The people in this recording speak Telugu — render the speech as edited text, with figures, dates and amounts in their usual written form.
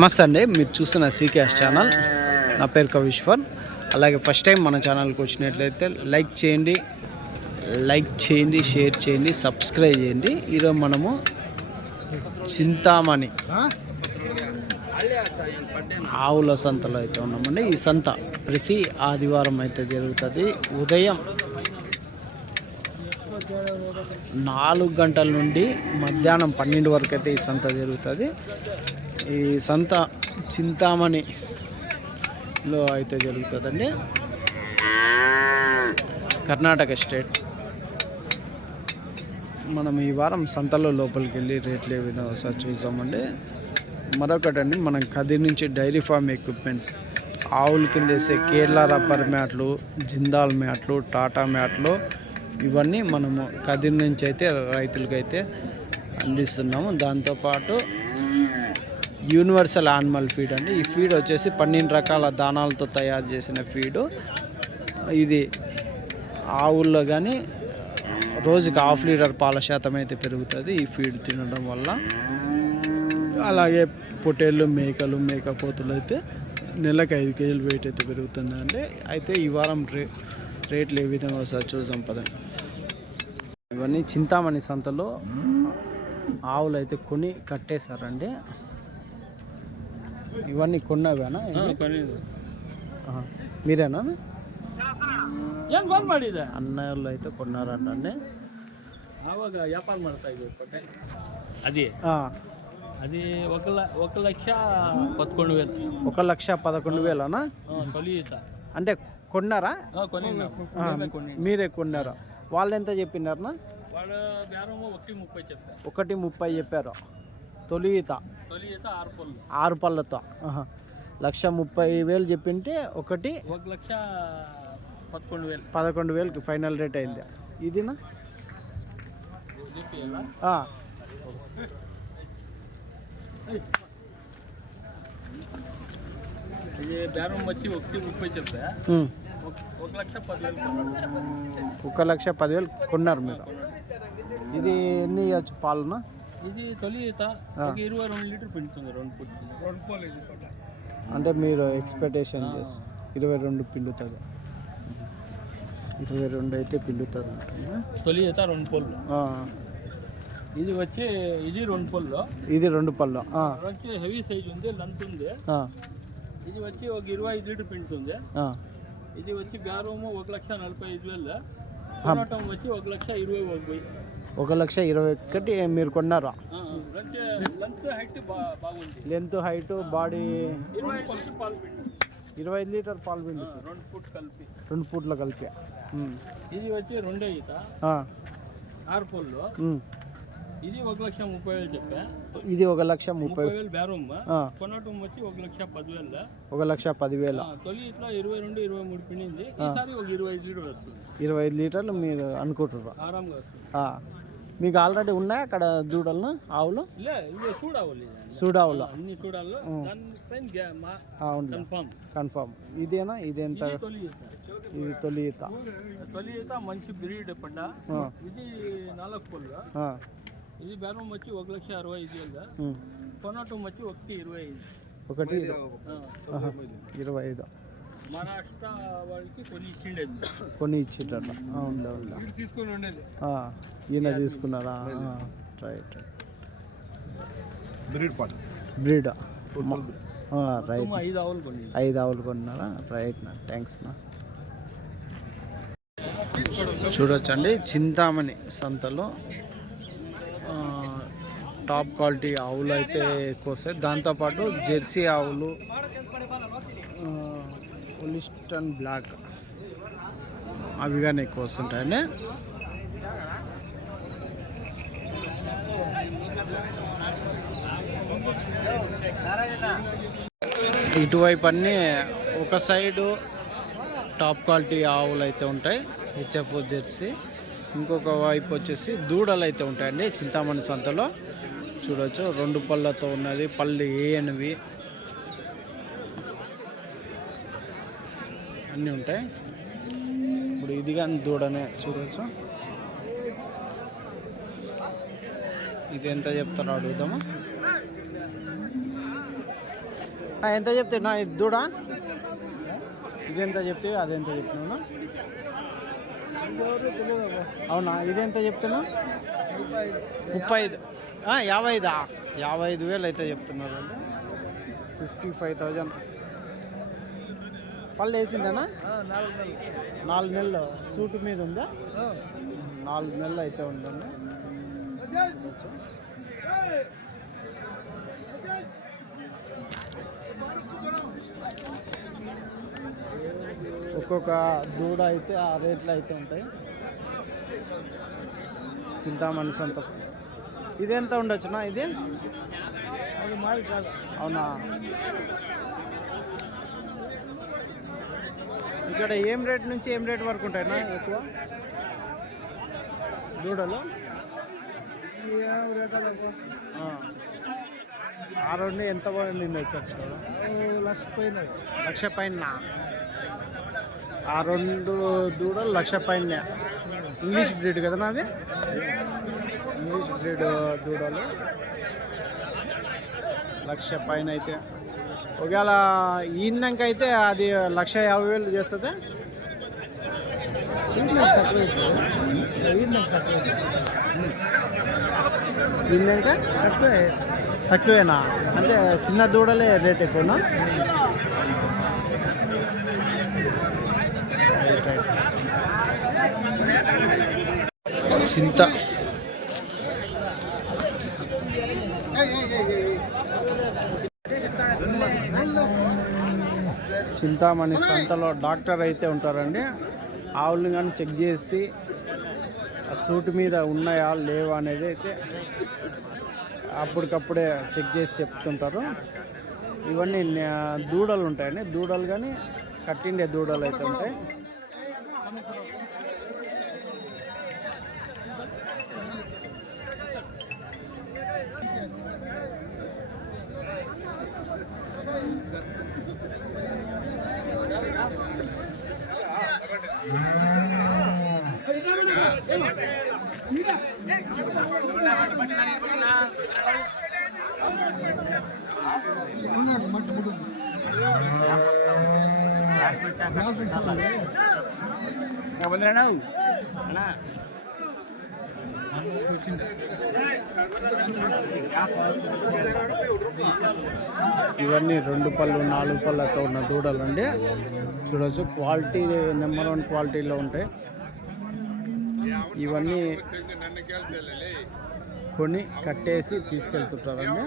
నమస్తే అండి, మీరు చూస్తున్న సీకేఎస్ ఛానల్. నా పేరు కవిశ్వర్. అలాగే ఫస్ట్ టైం మన ఛానల్కి వచ్చినట్లయితే లైక్ చేయండి, షేర్ చేయండి, సబ్స్క్రైబ్ చేయండి. ఈరోజు మనము చింతామణి ఆవుల సంతలో అయితే ఉన్నామండి. ఈ సంత ప్రతి ఆదివారం అయితే జరుగుతుంది. ఉదయం 4 గంటల నుండి మధ్యాహ్నం 12 వరకు అయితే ఈ సంత జరుగుతుంది. ఈ సంత చింతామణిలో అయితే జరుగుతుందండి. కర్ణాటక స్టేట్. మనం ఈ వారం సంతలో లోపలికి వెళ్ళి రేట్లు ఏ విధంగా ఒకసారి చూసామండి. మరొకటండి, మనం కదిరి నుంచి డైరీ ఫామ్ ఎక్విప్మెంట్స్, ఆవుల కింద వేసే కేరళ రబ్బర్ మ్యాట్లు, జిందాల్ మ్యాట్లు, టాటా మ్యాట్లు, ఇవన్నీ మనము కదిరి నుంచి అయితే రైతులకైతే అందిస్తున్నాము. దాంతోపాటు యూనివర్సల్ యానిమల్ ఫీడ్ అండి. ఈ ఫీడ్ వచ్చేసి 12 రకాల దానాలతో తయారు చేసిన ఫీడు. ఇది ఆవుల్లో కానీ రోజుకి 1/2 లీటర్ పాల శాతం అయితే పెరుగుతుంది ఈ ఫీడ్ తినడం వల్ల. అలాగే పొట్టేళ్ళు, మేకలు, మేకపోతులు అయితే నెలకు 5 కేజీలు వెయిట్ అయితే పెరుగుతుందండి. అయితే ఈ వారం రేట్లు ఏ విధంగా ఒకసారి చూసాం పదండి. ఇవన్నీ చింతామణి సంతలో ఆవులు అయితే కొని కట్టేశారండి. ఇవన్నీ కొన్నవేనా? మీరేనా? అన్నయ్యలు అయితే కొన్నారంటే అది అది 1,11,000. 1,11,000 అంటే కొన్నారా? మీరే కొన్నారా? వాళ్ళు ఎంత చెప్పినారనా? 1,30 చెప్పారు. తొలి ఈత 6 పళ్ళతో 1,30,000 చెప్పింటే 1,11,000కి ఫైనల్ రేట్ అయింది. ఇదినా బేరం వచ్చి 1,30 చెప్పా. 1,10,000 కొన్నారు మీరు. ఇది ఎన్ని ఇవ్వచ్చు పాలన? ఇది తొలి ఈత 22 లీటర్ పిండుతుంది. 2 పూలు అంటే మీరు ఎక్స్పెక్టేషన్ చేసి 22 పిండుతుంది. 22 అయితే పిండుతుంది. తొలి ఈత 2 పళ్ళు. ఇది వచ్చి 2 పళ్ళు. ఇది 2 పళ్ళు. వచ్చి హెవీ సైజ్ ఉంది, లెంత్ ఉంది. ఇది వచ్చి 25 లీటర్ పిండుతుంది. ఇది వచ్చి బేరము 1,45,000. కొనటం వచ్చి 1,20,000. 1,20,000 మీరు కొన్నారా? లెంత్ హైట్ బాడీ 25 లీటర్ పాలు పిండి 2 పూట్ల కలిపి. ఇది వచ్చి 2 ఈత 6 పళ్ళు. ఇది 1,30,000 చెప్పా. ఇది 1,30,000 బేరం. కొనటం వచ్చి 1,10,000. 1,10,000. తొలి ఇట్లా 22-23 పిండింది. ఈసారి 25 లీటర్ వస్తుంది. 25 లీటర్లు మీరు అనుకుంటున్నారు? ఆరాంగా వస్తుంది. మీకు ఆల్రెడీ ఉన్నాయా అక్కడ దూడలను, ఆవులు? సూడావులు అన్ని చూడాలి. కన్ఫామ్. ఇదేనా? ఇదెంత? ఇది తొలి ఈత. మంచి బ్రీడ్ పడ్డ. ఇది 4 పళ్ళు. ఇది బేరం వచ్చి 1,65,000. కొనటం వచ్చి 1,25,000. మహారాష్ట్ర వాళ్ళకి కొని ఇచ్చేటట్టు. తీసుకొని ఉండేది ఈయన తీసుకున్నారా? రైట్. Breed right. 5 ఆవులు కొన్నారా? రైట్ నా, థ్యాంక్స్ నా. చూడొచ్చండి, చింతామణి సంతలో టాప్ క్వాలిటీ ఆవులు అయితే ఎక్కువ వస్తాయి. దాంతోపాటు జెర్సీ ఆవులు, హోలిస్టన్ బ్లాక్, అవి కానీ ఎక్కువ వస్తుంటాయండి. ఇటువైపు అన్నీ ఒక సైడు టాప్ క్వాలిటీ ఆవులు అయితే ఉంటాయి, హెచ్ఎఫ్ జెర్సీ. ఇంకొక వైపు వచ్చేసి దూడలు అయితే ఉంటాయండి చింతామణి సంతలో. చూడవచ్చు, 2 పళ్ళతో ఉన్నది, పళ్ళు ఏఎన్వి అన్నీ ఉంటాయి. ఇప్పుడు ఇది కానీ దూడనే చూడవచ్చు. ఇది ఎంత చెప్తారో అడుగుదామా. ఎంత చెప్తున్నా ఇది దూడా? ఇదెంత చెప్తే అదెంత చెప్తున్నాను? అవునా, ఇదెంత చెప్తున్నావు? 35. 55. 55,000 అయితే చెప్తున్నారు అండి. 55,000. పళ్ళు వేసిందేనా? 4 నెలలు సూటు మీద ఉందా? 4 నెలలు అయితే ఉందండి. ఒక్కొక్క దూడ అయితే ఆ రేట్లు అయితే ఉంటాయి. చింతామణి సంత. ఇదెంత ఉండొచ్చునా ఇది? అది మాది కాదు. అవునా, ఇక్కడ ఏం రేట్ నుంచి ఏం రేట్ వరకు ఉంటాయినా ఎక్కువ దూడలు? ఆ రెండు ఎంత నిండి చెప్తారు? 1,00,000 పైన. 1,00,000 పైన. ఆ రెండు దూడలు 1,00,000 పైన. ఇంగ్లీష్ బ్రీడ్ కదా నాది? ఇంగ్లీష్ బ్రీడ్ దూడలు 1,00,000 పైన అయితే. ఒకవేళ ఈనాక అయితే అది 1,50,000 చేస్తుంది. ఈనాక తక్కువేనా? అంటే చిన్న దూడలే రేట్ ఎక్కువనా? చింత చింతామణి సంతలో డాక్టర్ అయితే ఉంటారండి. ఆవులను కానీ చెక్ చేసి ఆ సూటు మీద ఉన్నాయా లేవా అనేది అయితే అప్పటికప్పుడే చెక్ చేసి చెప్తుంటారు. ఇవన్నీ దూడలు ఉంటాయండి. దూడలు కానీ కట్టిండే దూడలు అయితే ఉంటాయి. ఇవన్నీ 2 పళ్ళు 4 పళ్ళతో ఉన్న దూడలు అండి. చూడవచ్చు, క్వాలిటీ నెంబర్ 1 క్వాలిటీలో ఉంటాయి. ఇవన్నీ కొని కట్టేసి తీసుకెళ్తుంటారండి.